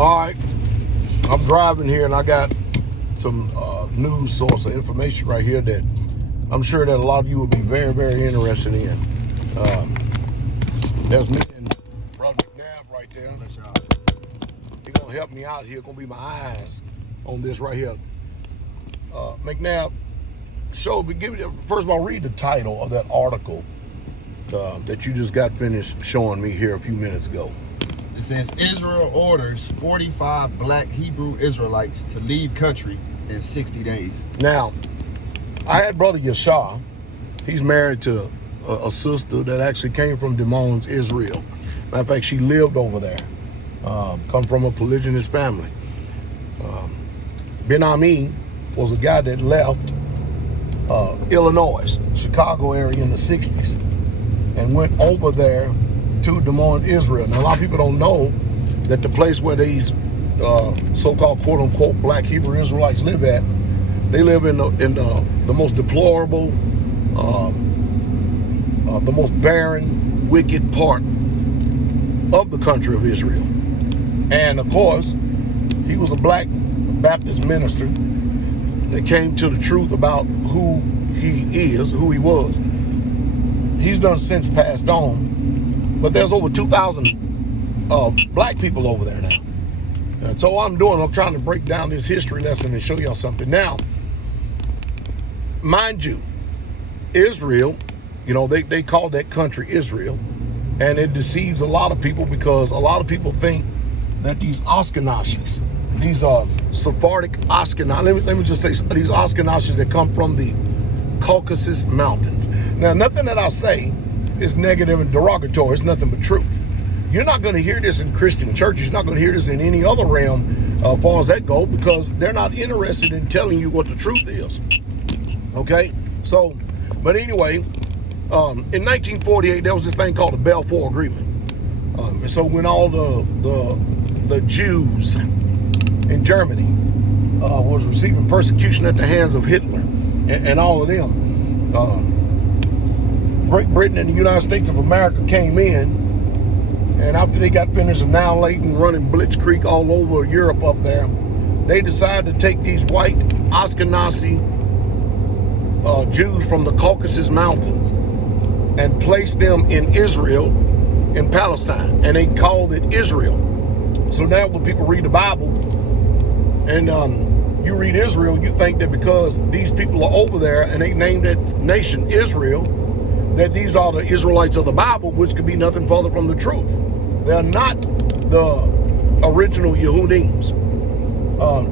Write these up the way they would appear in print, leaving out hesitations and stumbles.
All right, I'm driving here and I got some news source of information right here that I'm sure that a lot of you will be very, very interested in. There's me and Brother McNabb right there. He's gonna help me out here. Gonna be my eyes on this right here. McNabb, first of all, read the title of that article that you just got finished showing me here a few minutes ago. It says Israel orders 45 black Hebrew Israelites to leave country in 60 days. Now, I had Brother Yashar. He's married to a sister that actually came from Des Moines, Israel. Matter of fact, she lived over there. Come from a polygynous family. Ben Ami was a guy that left Illinois, Chicago area in the 60s, and went over there to Des Moines, Israel. Now, a lot of people don't know that the place where these so-called quote-unquote black Hebrew Israelites live at, they live in the most deplorable, the most barren, wicked part of the country of Israel. And of course, he was a black Baptist minister that came to the truth about who he is, who he was. He's done since passed on, but there's over 2,000 black people over there now. And so what I'm trying to break down this history lesson and show y'all something. Now, mind you, Israel, they call that country Israel, and it deceives a lot of people because a lot of people think that these Ashkenazis, these Sephardic Ashkenazis, let me just say, these Ashkenazis that come from the Caucasus Mountains. Now, nothing that I say is negative and derogatory. It's nothing but truth. You're not going to hear this in Christian churches. You're not going to hear this in any other realm as far as that goes, because they're not interested in telling you what the truth is. Okay? So, but anyway, in 1948, there was this thing called the Balfour Agreement. And so when all the Jews in Germany was receiving persecution at the hands of Hitler and all of them, Great Britain and the United States of America came in, and after they got finished annihilating, running blitzkrieg all over Europe up there, they decided to take these white Ashkenazi Jews from the Caucasus Mountains and place them in Israel, in Palestine, and they called it Israel. So now when people read the Bible and you read Israel, you think that because these people are over there and they named that nation Israel, that these are the Israelites of the Bible, which could be nothing further from the truth. They're not the original Yehudims.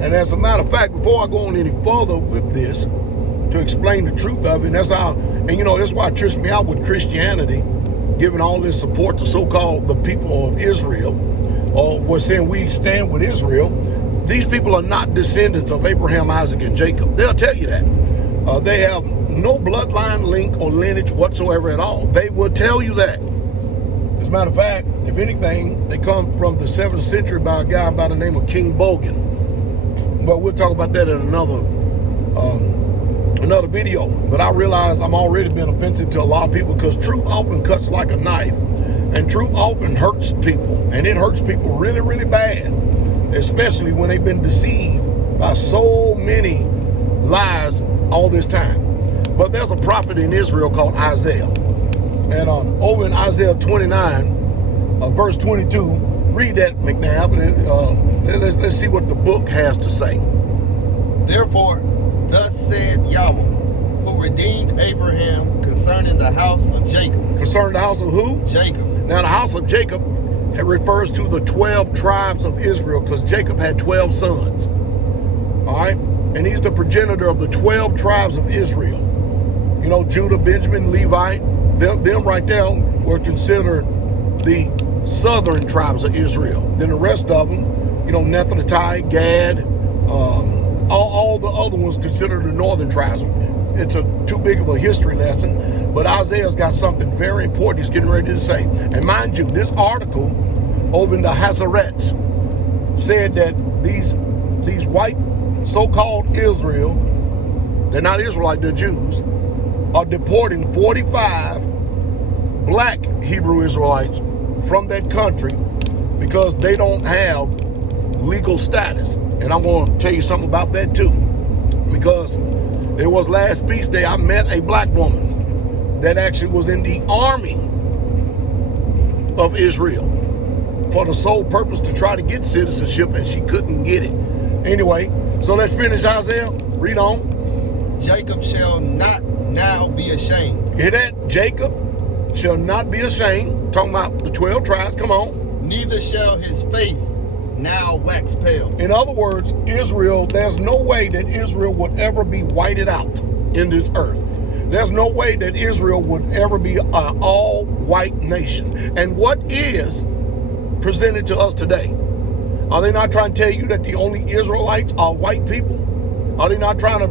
And as a matter of fact, before I go on any further with this, to explain the truth of it, that's why it trips me out with Christianity, giving all this support to so-called the people of Israel, or we're saying we stand with Israel. These people are not descendants of Abraham, Isaac, and Jacob. They'll tell you that. They have no bloodline link or lineage whatsoever at all. They will tell you that. As a matter of fact, if anything, they come from the 7th century by a guy by the name of King Bogan. But we'll talk about that in another video. But I realize I'm already being offensive to a lot of people because truth often cuts like a knife, and truth often hurts people, and it hurts people really, really bad, especially when they've been deceived by so many lies all this time. But there's a prophet in Israel called Isaiah. And over in Isaiah 29, verse 22, read that, McNabb, and let's see what the book has to say. Therefore, thus said Yahweh, who redeemed Abraham concerning the house of Jacob. Concerning the house of who? Jacob. Now, the house of Jacob, it refers to the 12 tribes of Israel, because Jacob had 12 sons. All right? And he's the progenitor of the 12 tribes of Israel. Judah, Benjamin, Levi, them right there were considered the southern tribes of Israel. Then the rest of them, Naphtali, Gad, all the other ones considered the northern tribes. It's too big of a history lesson, but Isaiah's got something very important he's getting ready to say. And mind you, this article over in the Hazaretz said that these white so-called Israel, they're not Israelite, they're Jews, are deporting 45 black Hebrew Israelites from that country because they don't have legal status. And I'm going to tell you something about that too. Because it was last feast day, I met a black woman that actually was in the army of Israel for the sole purpose to try to get citizenship, and she couldn't get it. Anyway, so let's finish Isaiah. Read on. Jacob shall not now be ashamed. Hear that? Jacob shall not be ashamed. Talking about the 12 tribes. Come on. Neither shall his face now wax pale. In other words, Israel, there's no way that Israel would ever be whited out in this earth. There's no way that Israel would ever be an all-white nation. And what is presented to us today? Are they not trying to tell you that the only Israelites are white people? Are they not trying to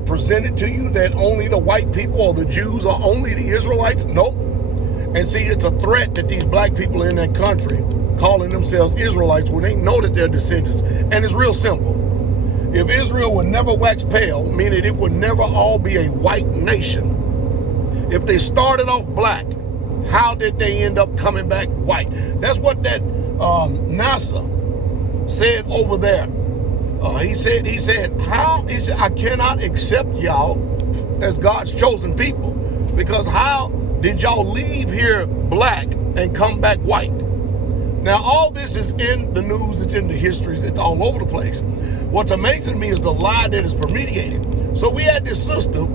present it to you that only the white people or the Jews are only the Israelites? Nope. And see, it's a threat that these black people in that country calling themselves Israelites when they know that they're descendants. And it's real simple. If Israel would never wax pale, meaning it would never all be a white nation, if they started off black, how did they end up coming back white? That's what that NASA said over there. He said, I cannot accept y'all as God's chosen people, because how did y'all leave here black and come back white? Now, all this is in the news, it's in the histories, it's all over the place. What's amazing to me is the lie that is permeated. So we had this system.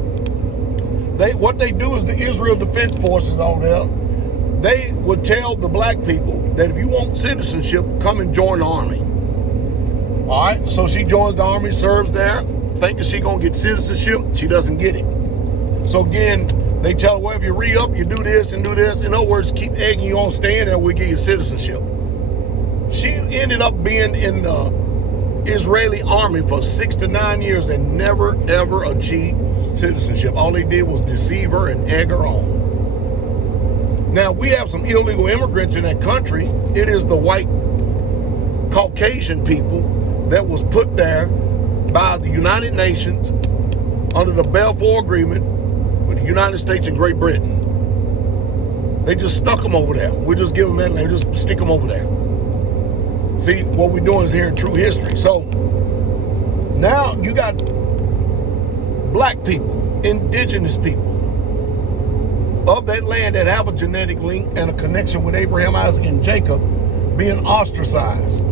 What they do is the Israel Defense Forces over there, they would tell the black people that if you want citizenship, come and join the army. All right, so she joins the army, serves there, thinking she's going to get citizenship. She doesn't get it. So again, they tell her, well, if you re-up, you do this and do this. In other words, keep egging you on staying there, we'll give you citizenship. She ended up being in the Israeli army for 6 to 9 years and never, ever achieved citizenship. All they did was deceive her and egg her on. Now, we have some illegal immigrants in that country. It is the white Caucasian people that was put there by the United Nations under the Balfour Agreement with the United States and Great Britain. They just stuck them over there. We just give them that, and they just stick them over there. See, what we're doing is hearing true history. So now you got black people, indigenous people of that land that have a genetic link and a connection with Abraham, Isaac, and Jacob being ostracized.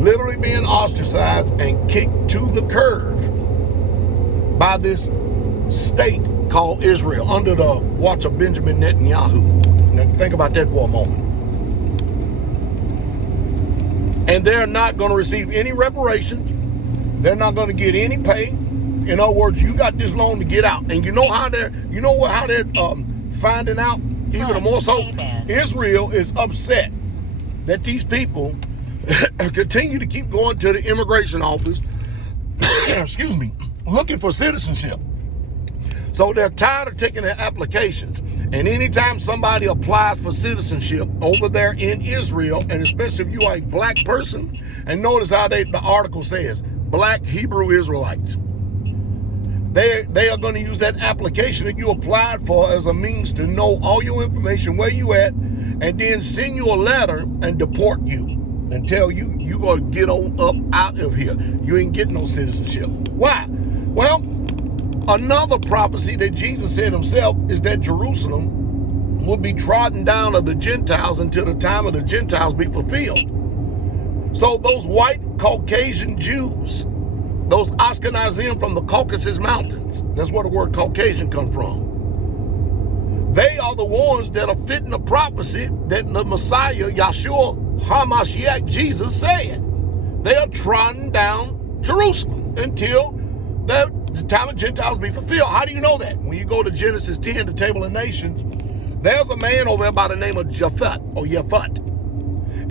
Literally being ostracized and kicked to the curb by this state called Israel under the watch of Benjamin Netanyahu. Now think about that for a moment. And they're not going to receive any reparations. They're not going to get any pay. In other words, you got this long to get out. And you know how they're finding out even more so? Israel is upset that these people continue to keep going to the immigration office, excuse me, looking for citizenship. So they're tired of taking their applications. And anytime somebody applies for citizenship over there in Israel, and especially if you are a black person, and notice how the article says, black Hebrew Israelites. They are going to use that application that you applied for as a means to know all your information, where you at, and then send you a letter and deport you and tell you you're going to get on up out of here. You ain't getting no citizenship. Why? Well, another prophecy that Jesus said himself is that Jerusalem will be trodden down of the Gentiles until the time of the Gentiles be fulfilled. So those white Caucasian Jews, those Ashkenazim from the Caucasus Mountains, that's where the word Caucasian comes from. They are the ones that are fitting the prophecy that the Messiah, Yahshua HaMashiach, Jesus said. They are trodden down Jerusalem until the time of Gentiles be fulfilled. How do you know that? When you go to Genesis 10, the Table of Nations, there's a man over there by the name of Japhet or Yefut.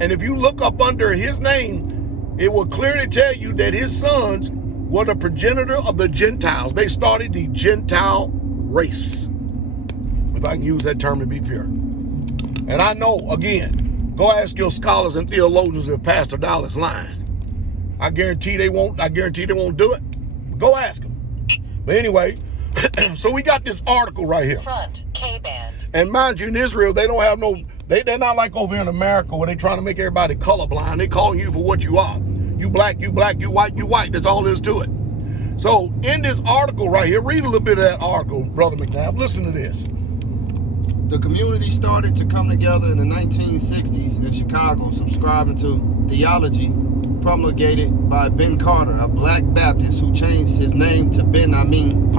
And if you look up under his name, it will clearly tell you that his sons were the progenitor of the Gentiles. They started the Gentile race, if I can use that term and be pure. And I know, again, go ask your scholars and theologians if Pastor Dowell is lying. I guarantee they won't do it. Go ask them. But anyway, so we got this article right here. Front K-band. And mind you, in Israel, they don't have no They're not like over in America where they trying to make everybody colorblind. They calling you for what you are. You black, you white, you white. That's all there is to it. So in this article right here, read a little bit of that article, Brother McNabb. Listen to this. The community started to come together in the 1960s in Chicago, subscribing to theology promulgated by Ben Carter, a black Baptist who changed his name to Ben Amin.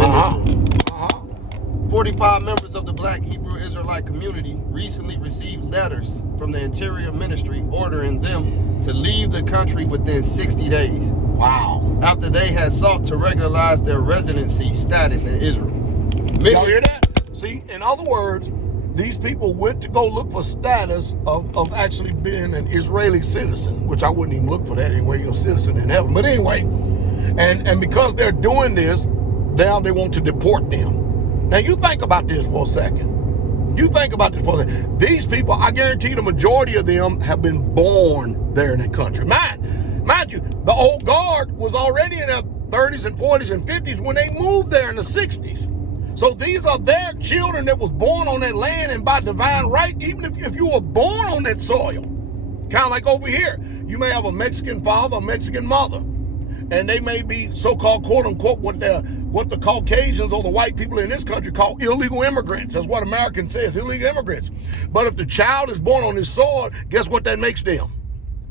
45 members of the black Hebrew Israelite community recently received letters from the Interior Ministry ordering them to leave the country within 60 days. Wow. After they had sought to regularize their residency status in Israel. Y'all hear that? See, in other words, these people went to go look for status of actually being an Israeli citizen, which I wouldn't even look for that anyway. You're a citizen in heaven. But anyway, and because they're doing this, now they want to deport them. Now you think about this for a second. These people, I guarantee the majority of them have been born there in that country. Mind you, the old guard was already in their 30s and 40s and 50s when they moved there in the 60s. So these are their children that was born on that land and by divine right, even if you were born on that soil. Kind of like over here, you may have a Mexican father, a Mexican mother, and they may be so-called, quote-unquote, what the Caucasians or the white people in this country call illegal immigrants. That's what American says, illegal immigrants. But if the child is born on this soil, guess what that makes them?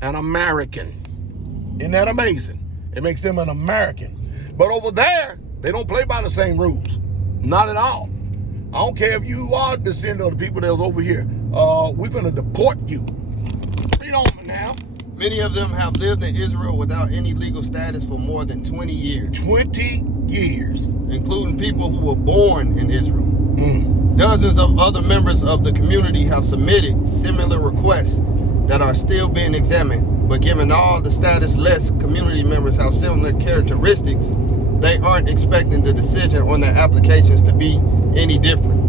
An American. Isn't that amazing? It makes them an American. But over there, they don't play by the same rules. Not at all. I don't care if you are a descendant of the people that was over here. We're going to deport you. Read on now. Many of them have lived in Israel without any legal status for more than 20 years. 20 years. Including people who were born in Israel. Dozens of other members of the community have submitted similar requests that are still being examined. But given all the status-less community members have similar characteristics, they aren't expecting the decision on their applications to be any different.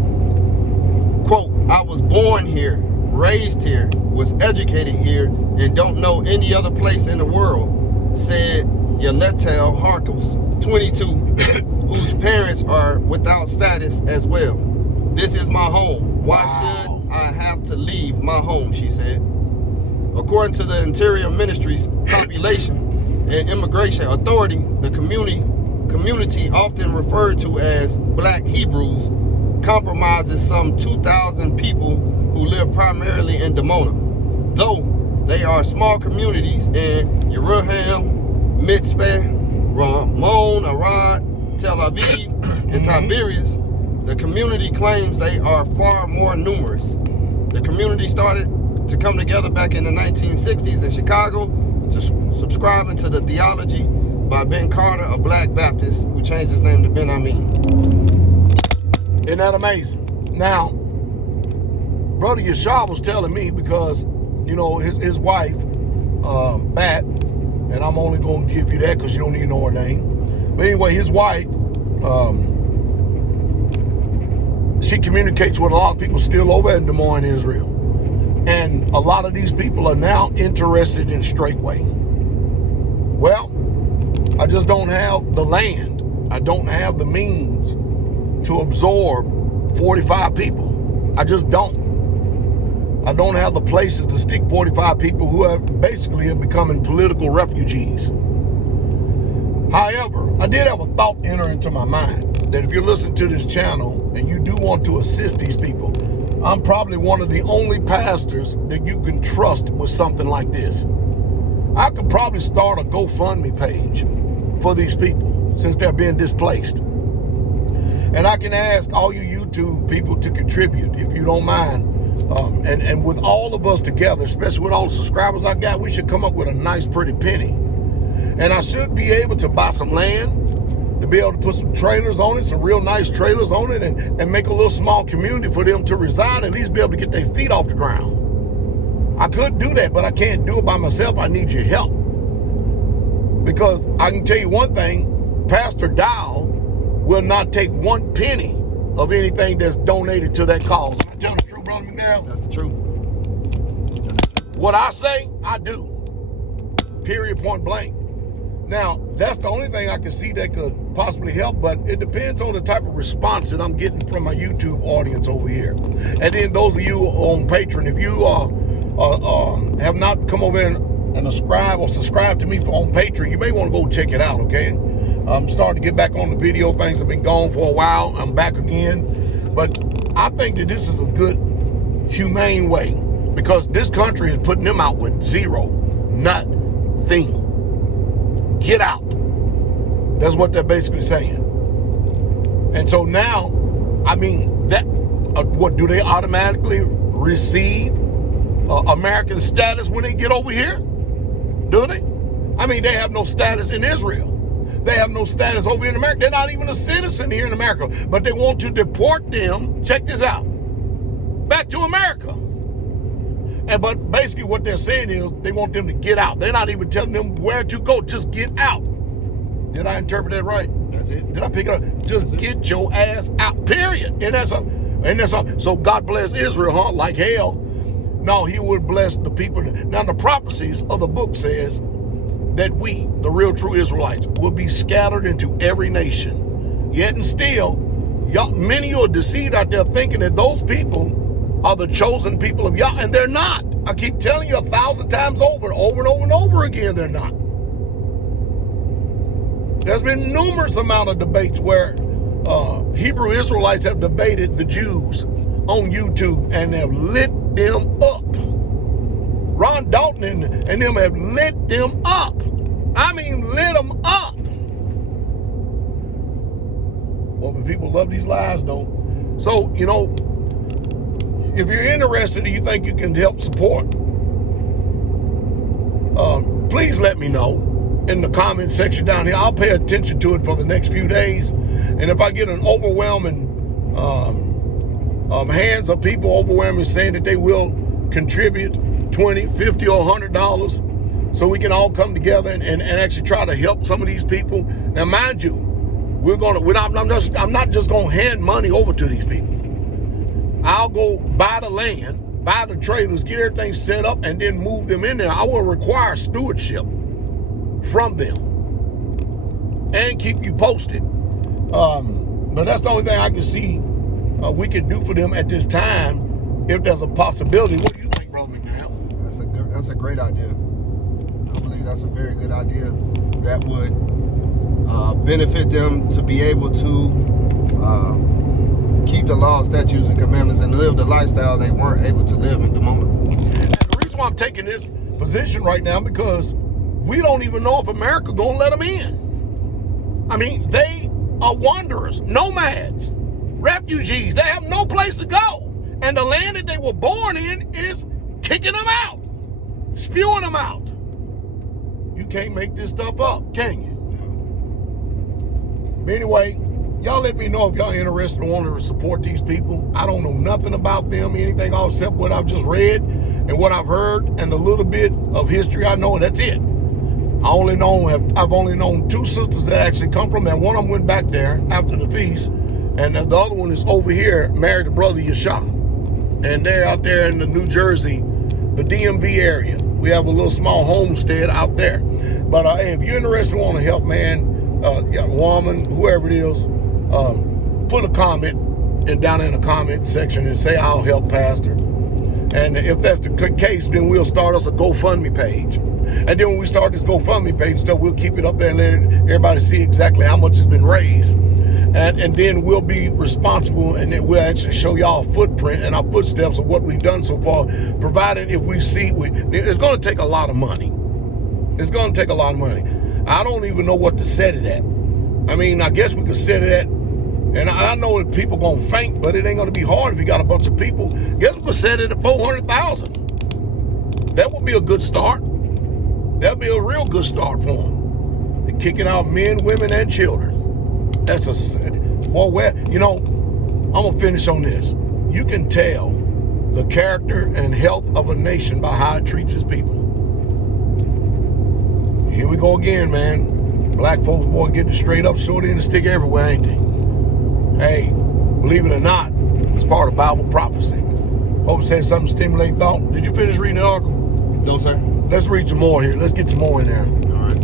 Quote, I was born here, raised here, was educated here, and don't know any other place in the world, said Yaletel Harkos, 22, whose parents are without status as well. This is my home. Why should I have to leave my home, she said. According to the Interior Ministry's Population and Immigration Authority, the community often referred to as Black Hebrews compromises some 2,000 people who live primarily in Dimona, though they are small communities in Yerusalem, Mitzpah, Ramon, Arad, Tel Aviv, and Tiberias. The community claims they are far more numerous. The community started to come together back in the 1960s in Chicago, to subscribing to the theology by Ben Carter, a black Baptist who changed his name to Ben Amin. Isn't that amazing? Now, Brother Yashar was telling me because, you know, his wife, Bat, and I'm only going to give you that because you don't need to know her name. But anyway, his wife, she communicates with a lot of people still over in Des Moines, Israel. And a lot of these people are now interested in straightway. Well, I just don't have the land. I don't have the means to absorb 45 people. I just don't. I don't have the places to stick 45 people who have basically becoming political refugees. However, I did have a thought enter into my mind that if you listen to this channel and you do want to assist these people, I'm probably one of the only pastors that you can trust with something like this. I could probably start a GoFundMe page for these people since they're being displaced. And I can ask all you YouTube people to contribute if you don't mind. And with all of us together, especially with all the subscribers I got, we should come up with a nice pretty penny. And I should be able to buy some land, to be able to put some trailers on it, some real nice trailers on it, and make a little small community for them to reside, at least be able to get their feet off the ground. I could do that, but I can't do it by myself. I need your help. Because I can tell you one thing, Pastor Dowell will not take one penny of anything that's donated to that cause. Am I telling the truth, Brother McNabb? That's the truth. What I say, I do. Period, point blank. Now, that's the only thing I can see that could possibly help, but it depends on the type of response that I'm getting from my YouTube audience over here. And then those of you on Patreon, if you have not come over and subscribe to me on Patreon, you may want to go check it out, okay? I'm starting to get back on the video. Things have been gone for a while. I'm back again. But I think that this is a good, humane way, because this country is putting them out with zero, nothing. Get out. That's what they're basically saying. And so now, I mean, that what do they automatically receive American status when they get over here? Do they? I mean, they have no status in Israel. They have no status over in America. They're not even a citizen here in America, but they want to deport them. Check this out. Back to America. But basically what they're saying is they want them to get out. They're not even telling them where to go. Just get out. Did I interpret that right? That's it. Did I pick it up? Just get your ass out, period. And that's all. So God bless Israel, huh? Like hell. No, he would bless the people. Now the prophecies of the book says that we, the real true Israelites, will be scattered into every nation. Yet and still, many are deceived out there thinking that those people are the chosen people of Yah, and they're not. I keep telling you 1,000 times over and over again, they're not. There's been numerous amount of debates where Hebrew Israelites have debated the Jews on YouTube and have lit them up. Ron Dalton and them have lit them up. I mean, lit them up. Well, but people love these lies, though. So, you know, if you're interested and you think you can help support, please let me know in the comment section down here. I'll pay attention to it for the next few days. And if I get an overwhelming hands of people overwhelming saying that they will contribute $20, $50, or $100 so we can all come together and actually try to help some of these people. Now, mind you, I'm not just going to hand money over to these people. I'll go buy the land, buy the trailers, get everything set up, and then move them in there. I will require stewardship from them and keep you posted. But that's the only thing I can see we can do for them at this time, if there's a possibility. What do you think, Brother McNabb? That's a great idea. I believe that's a very good idea that would benefit them to be able to keep the law, statutes, and commandments and live the lifestyle they weren't able to live in the moment. And the reason why I'm taking this position right now, because we don't even know if America gonna let them in. I mean, they are wanderers, nomads, refugees. They have no place to go. And the land that they were born in is kicking them out, spewing them out. You can't make this stuff up, can you? No. Anyway, y'all let me know if y'all interested and want to support these people. I don't know nothing about them, anything except what I've just read and what I've heard and a little bit of history I know, and that's it. I've only known two sisters that actually come from there. One of them went back there after the feast, and the other one is over here, married to Brother Yeshua. And they're out there in the New Jersey, the DMV area. We have a little small homestead out there. But hey, if you're interested and want to help, man, woman, whoever it is, put a comment down in the comment section and say, I'll help Pastor. And if that's the case, then we'll start us a GoFundMe page. And then when we start this GoFundMe page stuff, we'll keep it up there and let everybody see exactly how much has been raised. And then we'll be responsible, and then we'll actually show y'all a footprint and our footsteps of what we've done so far, providing if we see, it's going to take a lot of money. It's going to take a lot of money. I don't even know what to set it at. I mean, I guess we could set it at, and I know that people going to faint, but it ain't going to be hard if you got a bunch of people. Guess we could set it at $400,000. That would be a good start. That'd be a real good start for them. They're kicking out men, women, and children. That's I'm gonna finish on this. You can tell the character and health of a nation by how it treats its people. Here we go again, man. Black folks, boy, get the straight up, short end, and stick everywhere, ain't they? Hey, believe it or not, it's part of Bible prophecy. Hope it says something to stimulate thought. Did you finish reading the article? No, sir. Let's read some more here. Let's get some more in there. All right.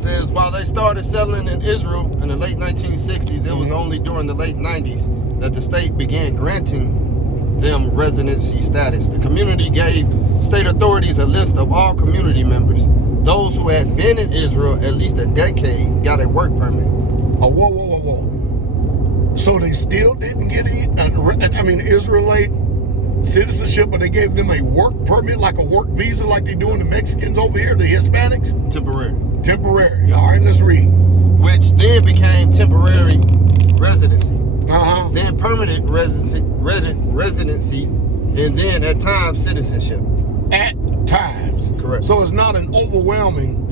says, while they started settling in Israel in the late 1960s, it was only during the late 90s that the state began granting them residency status. The community gave state authorities a list of all community members. Those who had been in Israel at least a decade got a work permit. Oh, whoa. So they still didn't get Israelite citizenship, but they gave them a work permit, like a work visa, like they do in the Mexicans over here, the Hispanics? Temporary. All right, let's read. Which then became temporary residency. Then permanent residency, and then at times citizenship. At times. Correct. So it's not an overwhelming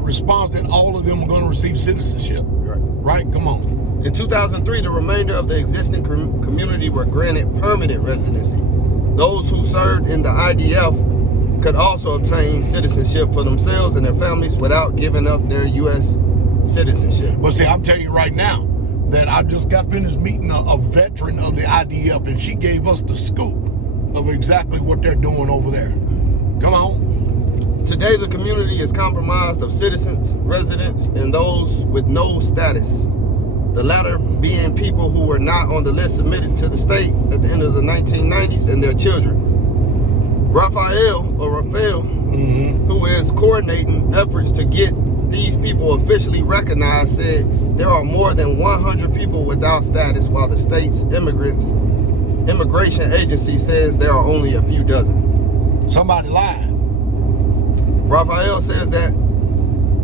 response that all of them are going to receive citizenship. Right? Come on. In 2003, the remainder of the existing community were granted permanent residency. Those who served in the IDF could also obtain citizenship for themselves and their families without giving up their U.S. citizenship. Well, see, I'm telling you right now that I just got finished meeting a veteran of the IDF, and she gave us the scoop of exactly what they're doing over there. Come on. Today, the community is comprised of citizens, residents, and those with no status. The latter being people who were not on the list submitted to the state at the end of the 1990s and their children. Raphael, who is coordinating efforts to get these people officially recognized, said there are more than 100 people without status, while the state's immigration agency says there are only a few dozen. Somebody lied. Raphael says that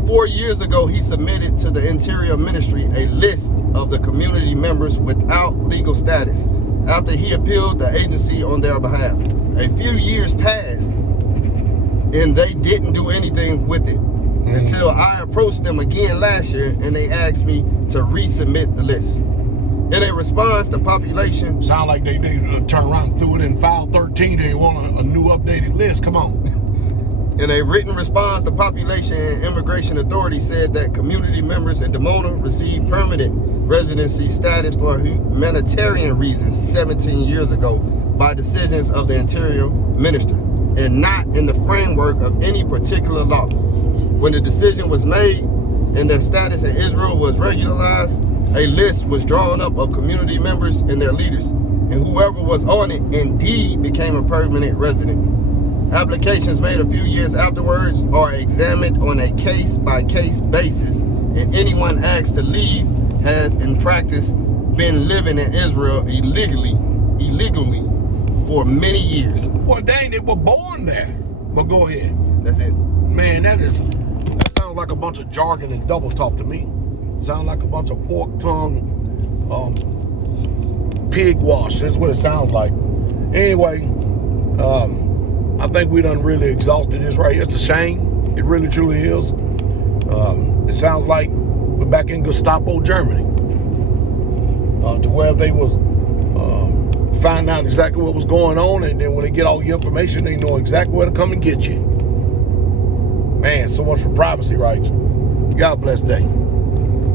4 years ago, he submitted to the Interior Ministry a list of the community members without legal status after he appealed the agency on their behalf. A few years passed and they didn't do anything with it until I approached them again last year and they asked me to resubmit the list. In a response, the population... Sound like they turn around and threw it in file 13. They want a new updated list. Come on. In a written response, the Population and Immigration Authority said that community members in Dimona received permanent residency status for humanitarian reasons 17 years ago by decisions of the Interior Minister and not in the framework of any particular law. When the decision was made and their status in Israel was regularized, a list was drawn up of community members and their leaders, and whoever was on it indeed became a permanent resident. Applications made a few years afterwards are examined on a case-by-case basis, and anyone asked to leave has, in practice, been living in Israel illegally for many years. Well, dang, they were born there. But go ahead. That's it. Man, that sounds like a bunch of jargon and double talk to me. Sounds like a bunch of fork-tongue pig wash. That's what it sounds like. Anyway, I think we done really exhausted this right here. It's a shame. It really, truly is. It sounds like we're back in Gestapo Germany. To where they was finding out exactly what was going on, and then when they get all your information, they know exactly where to come and get you. Man, so much for privacy rights. God bless day.